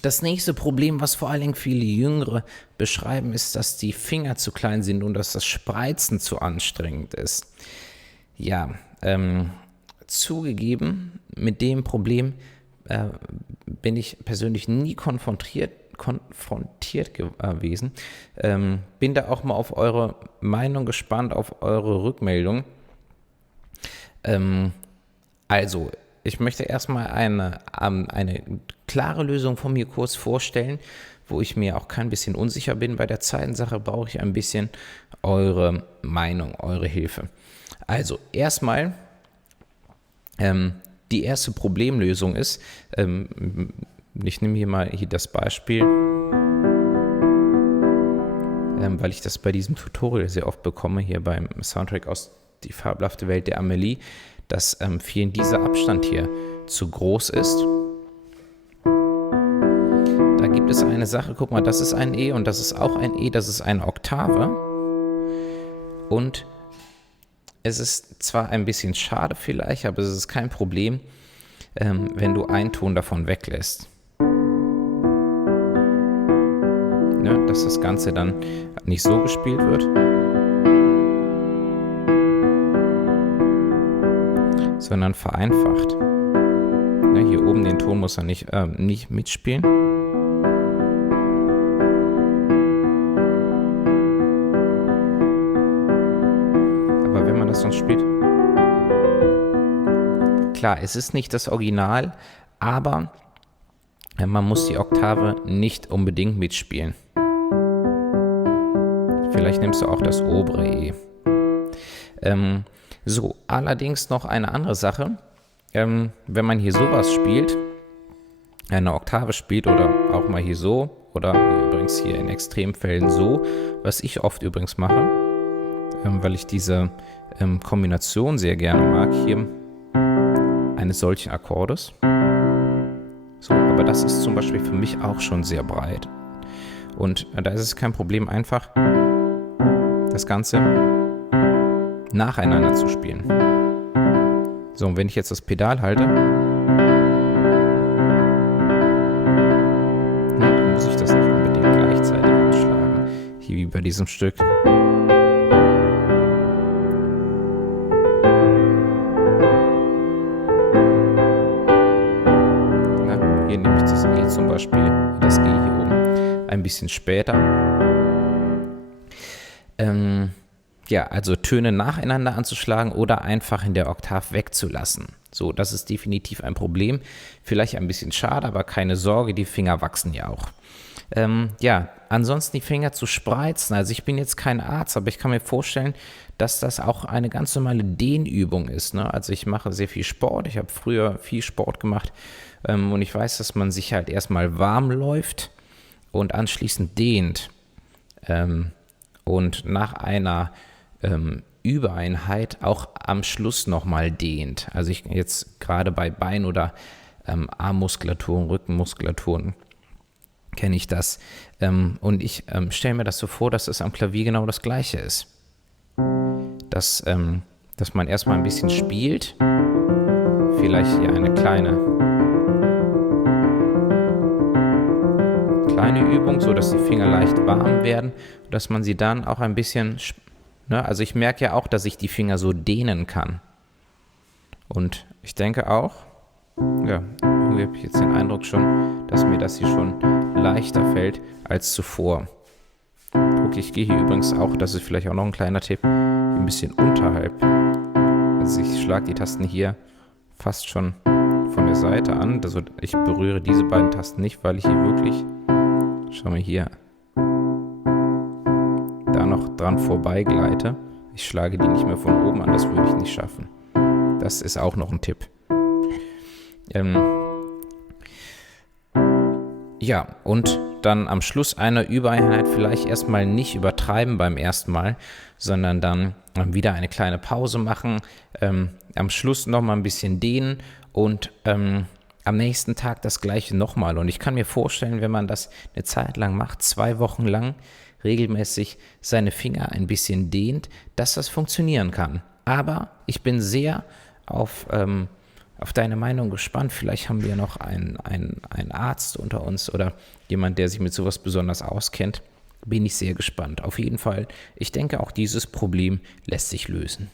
Das nächste Problem, was vor allen Dingen viele Jüngere beschreiben, ist, dass die Finger zu klein sind und dass das Spreizen zu anstrengend ist. Ja, zugegeben, mit dem Problem bin ich persönlich nie konfrontiert gewesen. Bin da auch mal auf eure Meinung gespannt, auf eure Rückmeldung. Also, ich möchte erstmal eine klare Lösung von mir kurz vorstellen, wo ich mir auch kein bisschen unsicher bin. Bei der Zeitensache brauche ich ein bisschen eure Meinung, eure Hilfe. Also, erstmal, die erste Problemlösung ist, ich nehme hier das Beispiel, weil ich das bei diesem Tutorial sehr oft bekomme, hier beim Soundtrack aus Die fabelhafte Welt der Amelie, dass vielen dieser Abstand hier zu groß ist. Da gibt es eine Sache, guck mal, das ist ein E und das ist auch ein E, das ist eine Oktave. Und es ist zwar ein bisschen schade vielleicht, aber es ist kein Problem, wenn du einen Ton davon weglässt. Ne, dass das Ganze dann nicht so gespielt wird, sondern vereinfacht. Ne, hier oben den Ton muss er nicht mitspielen. Aber wenn man das sonst spielt, klar, es ist nicht das Original, aber man muss die Oktave nicht unbedingt mitspielen. Vielleicht nimmst du auch das obere E. So, allerdings noch eine andere Sache. Wenn man hier sowas spielt, eine Oktave spielt oder auch mal hier so, oder übrigens hier in Extremfällen so, was ich oft übrigens mache, weil ich diese Kombination sehr gerne mag, hier eines solchen Akkordes. So, aber das ist zum Beispiel für mich auch schon sehr breit. Und da ist es kein Problem, einfach das Ganze nacheinander zu spielen. So, und wenn ich jetzt das Pedal halte, dann muss ich das nicht unbedingt gleichzeitig anschlagen. Hier wie bei diesem Stück. Hier nehme ich das E zum Beispiel, das G hier oben, ein bisschen später. Ja, also Töne nacheinander anzuschlagen oder einfach in der Oktav wegzulassen. So, das ist definitiv ein Problem. Vielleicht ein bisschen schade, aber keine Sorge, die Finger wachsen ja auch. Ja, ansonsten die Finger zu spreizen. Also ich bin jetzt kein Arzt, aber ich kann mir vorstellen, dass das auch eine ganz normale Dehnübung ist. Ne? Also ich mache sehr viel Sport. Ich habe früher viel Sport gemacht und ich weiß, dass man sich halt erstmal warm läuft und anschließend dehnt. Und nach einer Übereinheit auch am Schluss nochmal dehnt. Also ich jetzt gerade bei Bein- oder Armmuskulaturen, Rückenmuskulaturen kenne ich das. Und ich stelle mir das so vor, dass es am Klavier genau das Gleiche ist. Dass man erstmal ein bisschen spielt, vielleicht hier eine kleine Übung, so dass die Finger leicht warm werden, dass man sie dann auch ein bisschen, ne, also ich merke ja auch, dass ich die Finger so dehnen kann. Und ich denke auch, ja, irgendwie habe ich jetzt den Eindruck schon, dass mir das hier schon leichter fällt als zuvor. Okay, ich gehe hier übrigens auch, das ist vielleicht auch noch ein kleiner Tipp, ein bisschen unterhalb. Also ich schlage die Tasten hier fast schon von der Seite an. Also ich berühre diese beiden Tasten nicht, weil ich hier wirklich, schau mal hier, da noch dran vorbeigleite. Ich schlage die nicht mehr von oben an, das würde ich nicht schaffen. Das ist auch noch ein Tipp. Ja, und dann am Schluss einer Übereinheit vielleicht erstmal nicht übertreiben beim ersten Mal, sondern dann wieder eine kleine Pause machen, am Schluss nochmal ein bisschen dehnen und am nächsten Tag das gleiche nochmal. Und ich kann mir vorstellen, wenn man das eine Zeit lang macht, 2 Wochen lang regelmäßig seine Finger ein bisschen dehnt, dass das funktionieren kann. Aber ich bin sehr auf auf deine Meinung gespannt. Vielleicht haben wir noch einen Arzt unter uns oder jemand, der sich mit sowas besonders auskennt. Bin ich sehr gespannt. Auf jeden Fall, ich denke, auch dieses Problem lässt sich lösen.